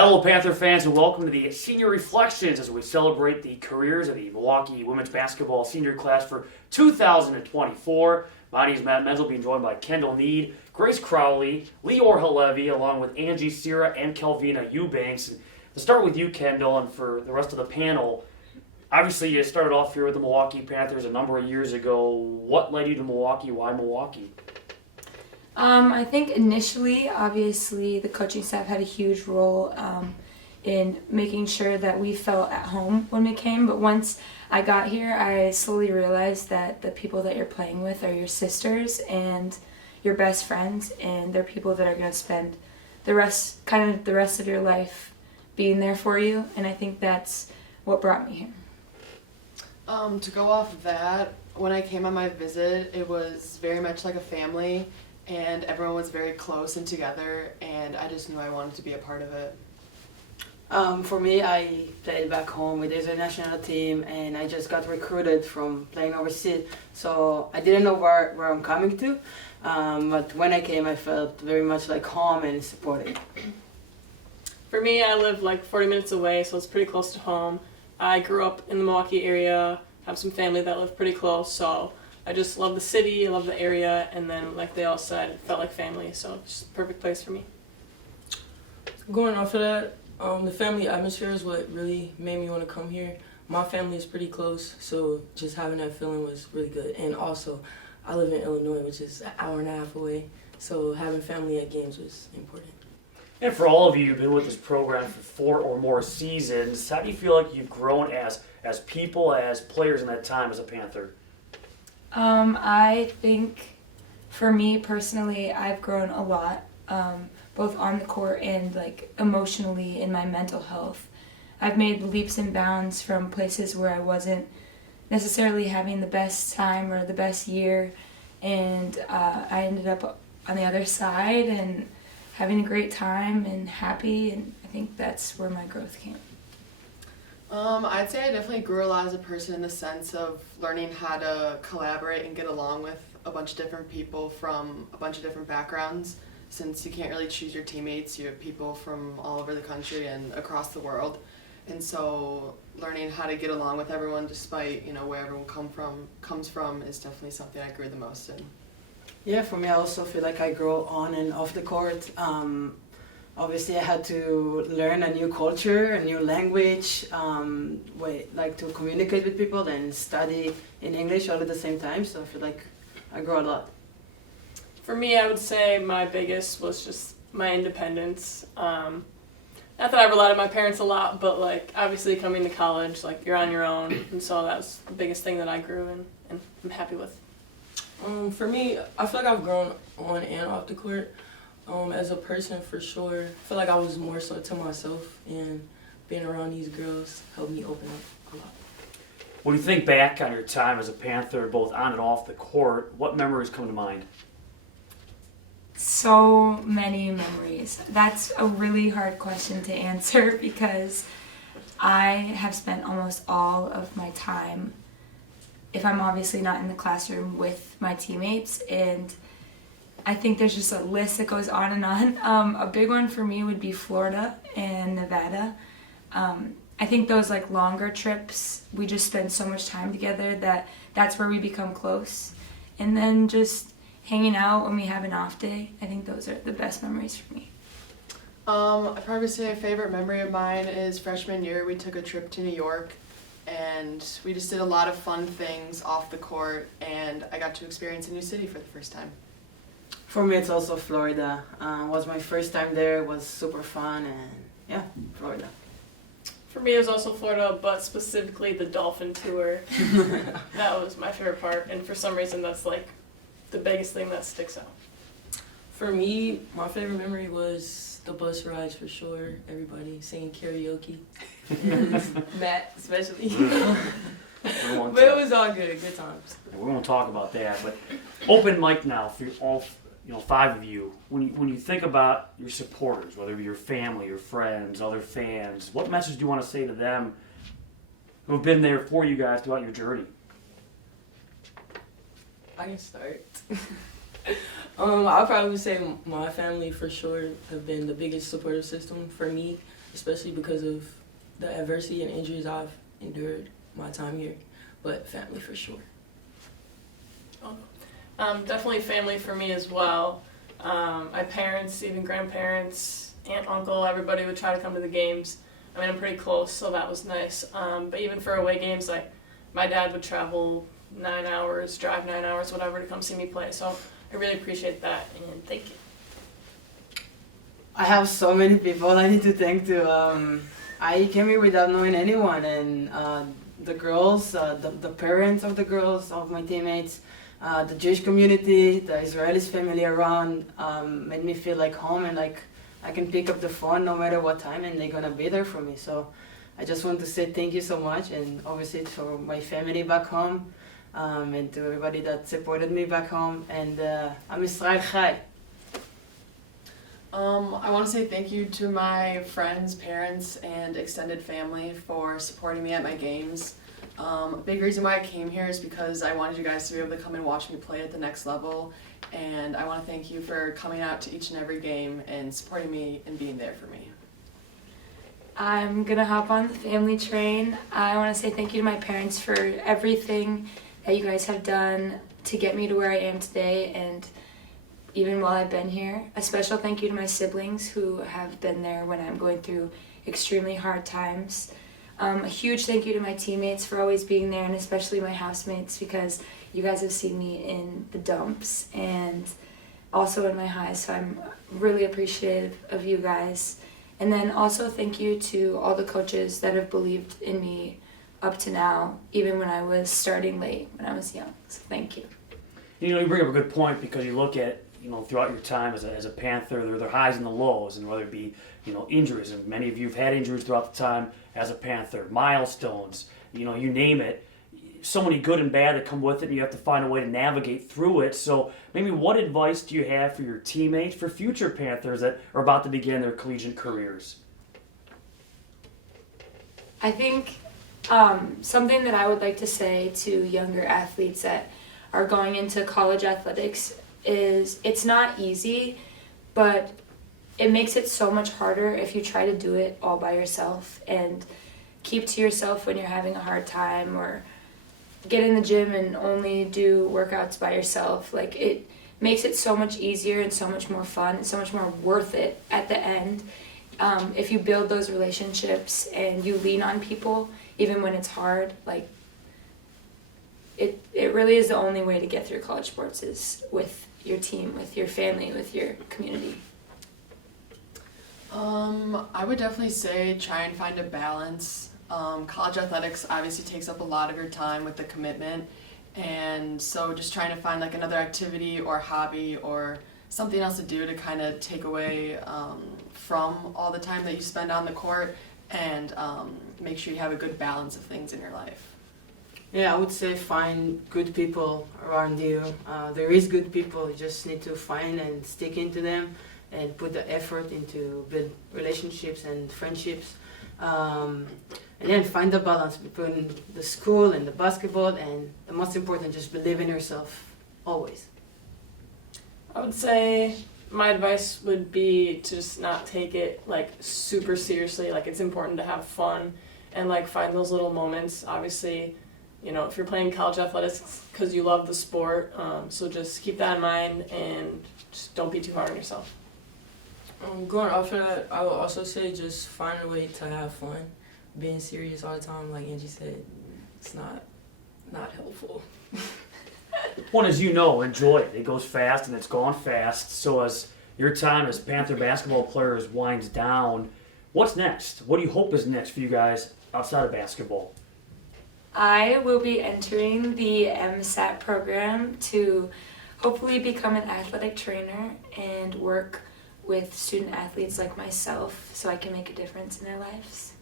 Hello, Panther fans, and welcome to the Senior Reflections as we celebrate the careers of the Milwaukee women's basketball senior class for 2024. My name is Matt Menzel, being joined by Kendall Need, Grace Crowley, Lior Halevi, along with Angie Sierra and Kelvina Eubanks. And to start with you, Kendall, and for the rest of the panel, obviously you started off here with the Milwaukee Panthers a number of years ago. What led you to Milwaukee? Why Milwaukee? I think initially, obviously, the coaching staff had a huge role in making sure that we felt at home when we came. But once I got here, I slowly realized that the people that you're playing with are your sisters and your best friends, and they're people that are going to spend the rest of your life being there for you. And I think that's what brought me here. To go off of that, when I came on my visit, it was very much like a family. And everyone was very close and together, and I just knew I wanted to be a part of it. For me, I played back home with the Israel national team, and I just got recruited from playing overseas. So I didn't know where I'm coming to, but when I came, I felt very much like home and supported. For me, I live like 40 minutes away, so it's pretty close to home. I grew up in the Milwaukee area, have some family that live pretty close, so I just love the city, I love the area, and then like they all said, it felt like family, so it's just a perfect place for me. Going off of that, the family atmosphere is what really made me want to come here. My family is pretty close, so just having that feeling was really good. And also, I live in Illinois, which is an hour and a half away, so having family at games was important. And for all of you who've been with this program for 4 or more seasons, how do you feel like you've grown as people, as players in that time as a Panther? I think for me personally, I've grown a lot, both on the court and like emotionally in my mental health. I've made leaps and bounds from places where I wasn't necessarily having the best time or the best year, and I ended up on the other side and having a great time and happy, and I think that's where my growth came. I'd say I definitely grew a lot as a person in the sense of learning how to collaborate and get along with a bunch of different people from a bunch of different backgrounds. Since you can't really choose your teammates, you have people from all over the country and across the world. And so learning how to get along with everyone despite, where everyone comes from is definitely something I grew the most in. Yeah, for me, I also feel like I grow on and off the court. Obviously, I had to learn a new culture, a new language, to communicate with people and study in English all at the same time. So I feel like I grow a lot. For me, I would say my biggest was just my independence. Not that I relied on my parents a lot, but like obviously coming to college, like you're on your own, and so that was the biggest thing that I grew in and I'm happy with. For me, I feel like I've grown on and off the court. As a person, for sure, I feel like I was more so to myself, and being around these girls helped me open up a lot. When you think back on your time as a Panther, both on and off the court, what memories come to mind? So many memories. That's a really hard question to answer because I have spent almost all of my time, if I'm obviously not in the classroom, with my teammates, and I think there's just a list that goes on and on. A big one for me would be Florida and Nevada. I think those like longer trips, we just spend so much time together that's where we become close. And then just hanging out when we have an off day, I think those are the best memories for me. I'd probably say a favorite memory of mine is freshman year. We took a trip to New York, and we just did a lot of fun things off the court, and I got to experience a new city for the first time. For me, it's also Florida. It was my first time there. It was super fun, and yeah, Florida. For me, it was also Florida, but specifically the Dolphin tour. That was my favorite part, and for some reason, that's like the biggest thing that sticks out. For me, my favorite memory was the bus rides for sure. Everybody singing karaoke, and Matt especially. But it was all good times. We won't talk about that, but open mic now for all 5 of you. When you think about your supporters, whether it be your family, your friends, other fans, what message do you want to say to them who have been there for you guys throughout your journey? I can start. I'll probably say my family for sure have been the biggest supportive system for me. especially because of the adversity and injuries I've endured my time here. But family for sure. Definitely family for me as well. My parents, even grandparents, aunt, uncle, everybody would try to come to the games. I mean, I'm pretty close, so that was nice. But even for away games, like my dad would travel 9 hours, drive 9 hours, whatever, to come see me play. So I really appreciate that, and thank you. I have so many people I need to thank to. I came here without knowing anyone, and the girls, the parents of the girls, of my teammates, the Jewish community, the Israelis family around, made me feel like home and like I can pick up the phone no matter what time and they're gonna be there for me. So I just want to say thank you so much, and obviously for my family back home, and to everybody that supported me back home, and I'm Israel Chai. I want to say thank you to my friends, parents, and extended family for supporting me at my games. A big reason why I came here is because I wanted you guys to be able to come and watch me play at the next level, and I want to thank you for coming out to each and every game and supporting me and being there for me. I'm gonna hop on the family train. I want to say thank you to my parents for everything that you guys have done to get me to where I am today, and even while I've been here. A special thank you to my siblings who have been there when I'm going through extremely hard times. A huge thank you to my teammates for always being there, and especially my housemates, because you guys have seen me in the dumps and also in my highs, so I'm really appreciative of you guys. And then also thank you to all the coaches that have believed in me up to now, even when I was starting late, when I was young. So thank you. You know, you bring up a good point, because you look at, you know, throughout your time as a Panther, there are highs and the lows, and whether it be, you know, injuries, and many of you have had injuries throughout the time as a Panther, milestones, you know, you name it, so many good and bad that come with it, and you have to find a way to navigate through it. So maybe what advice do you have for your teammates, for future Panthers that are about to begin their collegiate careers? I think something that I would like to say to younger athletes that are going into college athletics is it's not easy, but it makes it so much harder if you try to do it all by yourself and keep to yourself when you're having a hard time, or get in the gym and only do workouts by yourself. Like, it makes it so much easier and so much more fun and so much more worth it at the end if you build those relationships and you lean on people even when it's hard. Like, it really is the only way to get through college sports, is with your team, with your family, with your community. I would definitely say try and find a balance. College athletics obviously takes up a lot of your time with the commitment, and so just trying to find like another activity or hobby or something else to do to kind of take away from all the time that you spend on the court, and make sure you have a good balance of things in your life. Yeah, I would say find good people around you. There is good people, you just need to find and stick into them and put the effort into build relationships and friendships. And then find the balance between the school and the basketball, and the most important, just believe in yourself always. I would say my advice would be to just not take it like super seriously. Like, it's important to have fun and like find those little moments. Obviously, you know, if you're playing college athletics because you love the sport, so just keep that in mind and just don't be too hard on yourself. Going off of that, I would also say just find a way to have fun. Being serious all the time, like Angie said, it's not helpful. One, as you know, enjoy it. It goes fast and it's gone fast. So as your time as Panther basketball players winds down, what's next? What do you hope is next for you guys outside of basketball? I will be entering the MSAT program to hopefully become an athletic trainer and work with student athletes like myself so I can make a difference in their lives.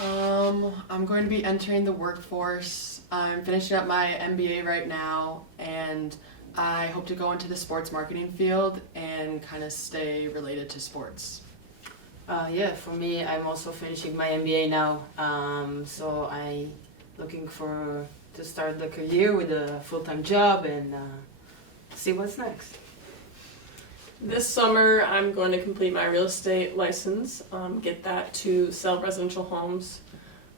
I'm going to be entering the workforce. I'm finishing up my MBA right now, and I hope to go into the sports marketing field and kind of stay related to sports. Yeah, for me, I'm also finishing my MBA now, so I'm looking to start the career with a full-time job and see what's next. This summer, I'm going to complete my real estate license, get that to sell residential homes.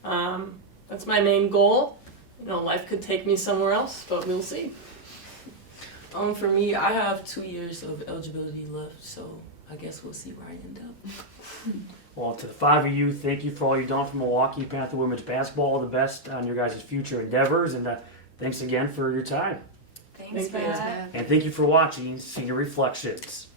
That's my main goal. You know, life could take me somewhere else, but we'll see. For me, I have 2 years of eligibility left, so I guess we'll see where I end up. Well, to the 5 of you, thank you for all you've done for Milwaukee Panther women's basketball. All the best on your guys' future endeavors, and thanks again for your time. Thanks, Thank you. Matt. And thank you for watching Senior Reflections.